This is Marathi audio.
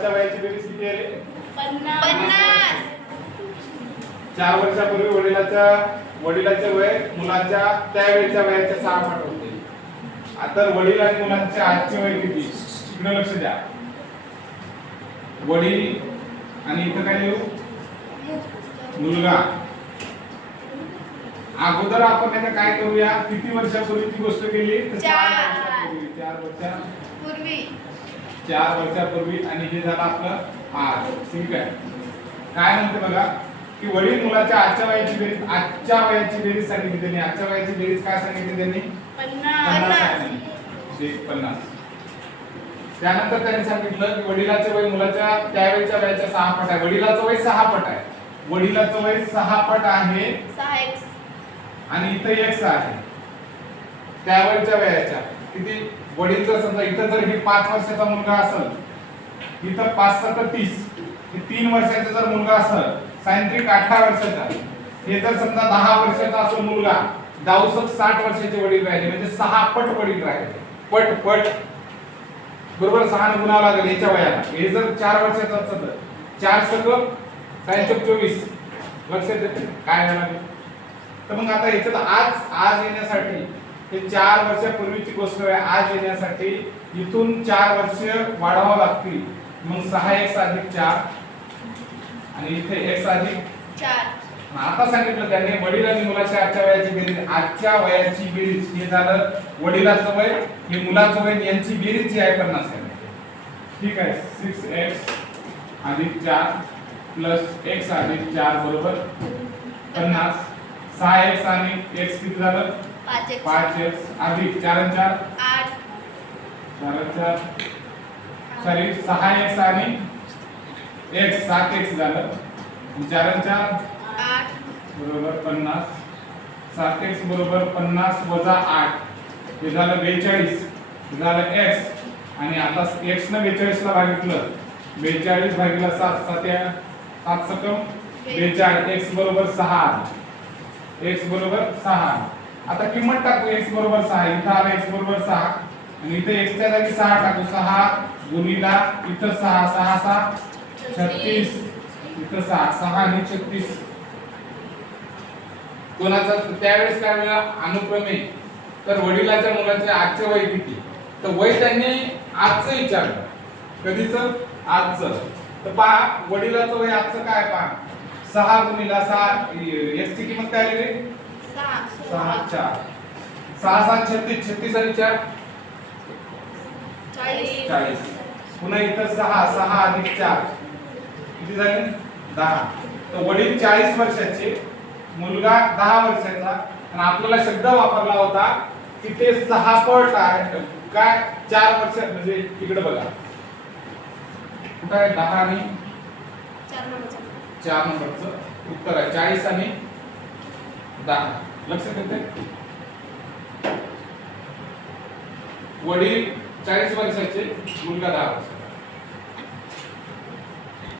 मुलाच्या वयाची बेरीज किती आहे रे? पन्नास. चार वर्षापूर्वी वडिलाच्या वडिलाचे वय मुलाच्या त्यावेळेच्या वयाच्या सहा पट होते. आता वडील आणि मुलाचे आजचे वय किती? इकडे लक्ष द्या. वडील आणि इथं काय लिहू? मुलगा. अगोदर आपण आता काय करूया? किती वर्षापूर्वी ती गोष्ट केली? तर चार चार. वर्षापूर्वी चार वर्षा पूर्वी. चार वर्षापूर्वी आणि हे झालं आपलं आज. ठीक आहे. काय म्हणते बघा? की वडील मुलाच्या आजच्या वयाची बेरीज आजच्या वयाची बेरीज सांगितली त्यांनी. आजच्या वयाची बेरीज काय सांगितली त्यांनी? पन्नास. त्यानंतर त्यांनी सांगितलं की वडिलाचे वय मुलाच्या त्यावेळेच्या वयाच्या सहा पट आहे. वडिलाचं वय सहा पट आहे. वडिलाचं वय सहा पट आहे. आणि इथं एक्स आहे. त्यावेळच्या वयाच्या. किती वडील जर समजा इथं जर हे पाच वर्षाचा मुलगा असेल इथं पाच सत तीस हे तीन वर्षाचा जर मुलगा असेल सायंत्रिक अठरा वर्षाचा हे जर समजा दहा वर्षाचा असेल मुलगा दाऊसक साठ वर्षाचे वडील राहिले म्हणजे सहा पट वडील राहिले. पट पट. बरोबर सहा गुणावं लागेल याच्या वयाला. हे जर चार वर्षाचा असेल तर. चार सगळं सायंचक चोवीस. लक्षात येते काय व्हायला लागेल तर मग आता याच्यात आज आज येण्यासाठी हे चार वर्षापूर्वीची गोष्ट आहे. आज येण्यासाठी इथून चार वर्ष वाढवावं लागतील. मग सहा एक्स अधिक चार. आणि इथे एक्स अधिक चार. आता सांगितलं त्यांनी वडील आणि मुलाच्या आजच्या वयाची बेरीज. आजच्या वयाची बेरीज हे झालं वडिलाचं वय हे मुलाचं वय यांची बेरीज जी आहे पन्नास आहे. ठीक आहे. सिक्स एक्स अधिक चार प्लस एक्स अधिक चार बरोबर पन्नास. सहा एक्स आणि एक्स किती झालं? पाच एक्स एक्स अधिक चार चार. आठ. चार चार. सॉरी सहा एक्स आणि एक्स सात एक्स झालं. चार चार. आठ. बरोबर पन्नास. सात एक्स बरोबर पन्नास वजा आठ. हे झालं बेचाळीस. झालं एक्स आणि आता एक्स न बेचाळीस ला भागितलं. बेचाळीस भागितलं सात सात सात सकम. बेचाळीस. एक्स बरोबर सहा. एक्स बरोबर सहा. आता किंमत टाकू एक्स बरोबर सहा इथं आलं एक्स बरोबर सहा. आणि इथे एक्सच्या जागी सहा टाकू सहा गुणीला इथं सहा सहा सहा. छत्तीस. इथं सहा सहा आणि छत्तीस. कोणाचा त्यावेळेस काय मिळा अनुक्रमे. तर वडिलाच्या मुलाचे आजचे वय किती? तर वय त्यांनी आजचं विचारलं. कधीच? आजचं. तर पहा वडिलाचं वय आजचं काय पहा? सहा गुणीला सहा एक्सची किंमत काय आली रे? सहा चार. सहा सात छत्तीस. छत्तीस आणि चार? चाळीस. पुन्हा इथं सहा सहा अधिक चार. किती झाले? दहा. तर वडील चाळीस वर्षाचे मुलगा दहा वर्षाचा आणि आपल्याला शब्द वापरला होता की ते सहा पट आहे. काय? चार वर्ष म्हणजे इकडे बघा. कुठं आहे? दहा आणि चार नंबरचं. उत्तर आहे. चाळीस आणि दहा लक्षात येते वडील चाळीस वर्षाचे मुलगा दहा वर्ष